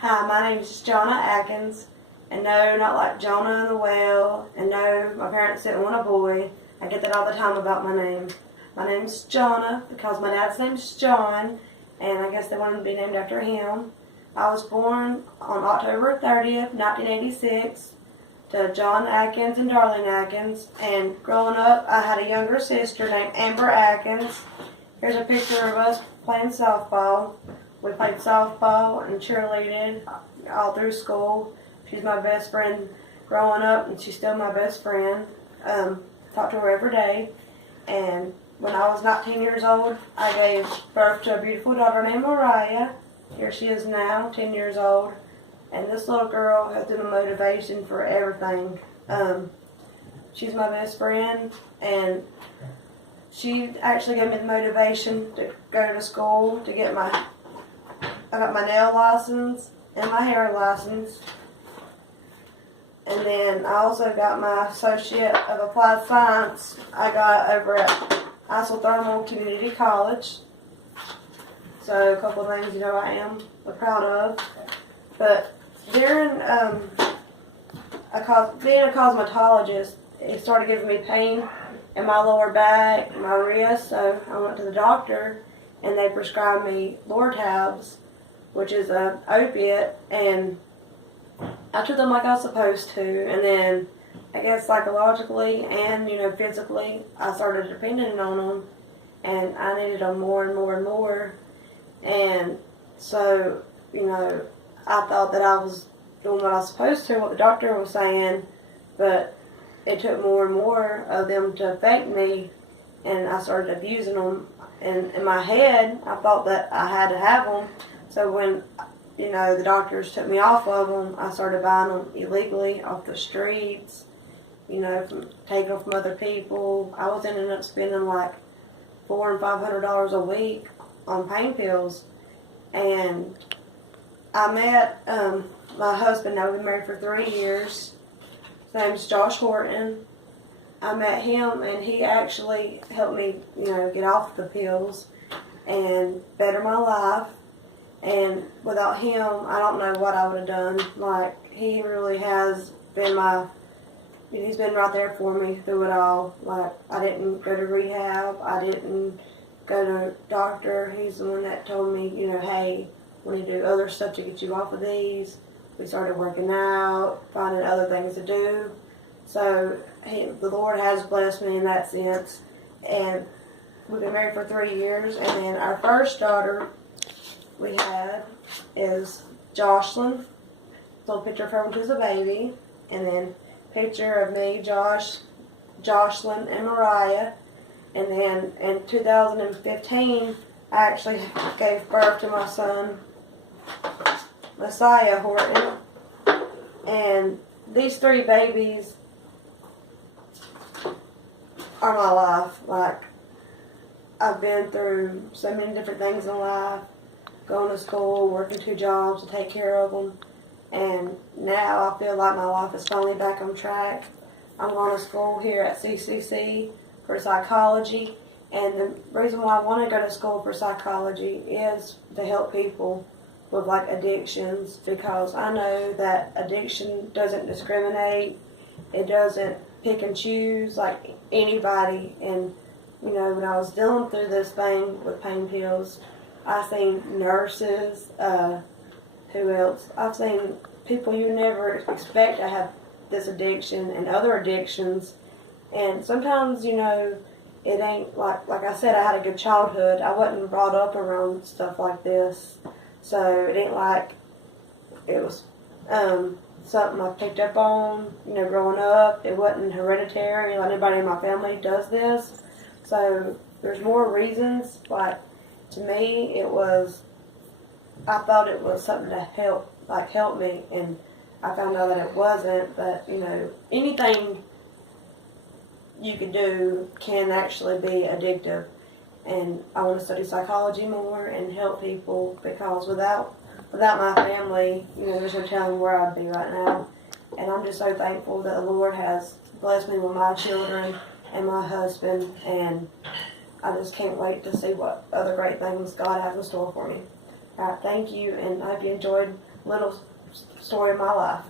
Hi, my name is Jonna Atkins, and no, not like Jonah in the well, and no, my parents didn't want a boy. I get that all the time about my name. My name's Jonna because my dad's name's John, and I guess they wanted to be named after him. I was born on October 30th, 1986, to John Atkins and Darlene Atkins, and growing up, I had a younger sister named Amber Atkins. Here's a picture of us playing softball. We played softball and cheerleaded all through school. She's my best friend growing up, and she's still my best friend. Talk to her every day. And when I was 19 years old, I gave birth to a beautiful daughter named Mariah. Here she is now, 10 years old. And this little girl has been a motivation for everything. She's my best friend, and she actually gave me the motivation to go to school to get I got my nail license and my hair license. And then I also got my Associate of Applied Science I got over at Isothermal Community College. So a couple of things, I am proud of. But during being a cosmetologist, it started giving me pain in my lower back and my wrist. So I went to the doctor, and they prescribed me Lortabs, which is an opiate, and I took them like I was supposed to, and then I guess psychologically and, physically, I started depending on them, and I needed them more and more and more, and so, I thought that I was doing what I was supposed to, what the doctor was saying, but it took more and more of them to affect me, and I started abusing them, and in my head, I thought that I had to have them. So when, the doctors took me off of them, I started buying them illegally off the streets, from taking them from other people. I was ending up spending like $400 and $500 a week on pain pills. And I met my husband. Now we've been married for 3 years. His name's Josh Horton. I met him, and he actually helped me, get off the pills and better my life. And without him, I don't know what I would have done. Like, he really has been he's been right there for me through it all. Like, I didn't go to rehab. I didn't go to a doctor. He's the one that told me, hey, we need to do other stuff to get you off of these. We started working out, finding other things to do. So, the Lord has blessed me in that sense. And we've been married for 3 years. And then our first daughter we had is Jocelyn. Little picture of her when she was a baby, and then picture of me, Josh, Jocelyn, and Mariah. And then in 2015, I actually gave birth to my son, Messiah Horton. And these 3 babies are my life. Like, I've been through so many different things in life. Going to school, working 2 jobs to take care of them. And now I feel like my life is finally back on track. I'm going to school here at CCC for psychology. And the reason why I want to go to school for psychology is to help people with like addictions, because I know that addiction doesn't discriminate. It doesn't pick and choose like anybody. And, when I was dealing through this thing with pain pills, I've seen nurses, who else? I've seen people you never expect to have this addiction and other addictions. And sometimes, it ain't like I said, I had a good childhood. I wasn't brought up around stuff like this. So it ain't like it was something I picked up on, growing up. It wasn't hereditary. Like anybody in my family does this. So there's more reasons, like, to me, I thought it was something to help me, and I found out that it wasn't, but, anything you can do can actually be addictive, and I want to study psychology more and help people, because without my family, there's no telling where I'd be right now, and I'm just so thankful that the Lord has blessed me with my children and my husband, and I just can't wait to see what other great things God has in store for me. All right, thank you, and I hope you enjoyed little story of my life.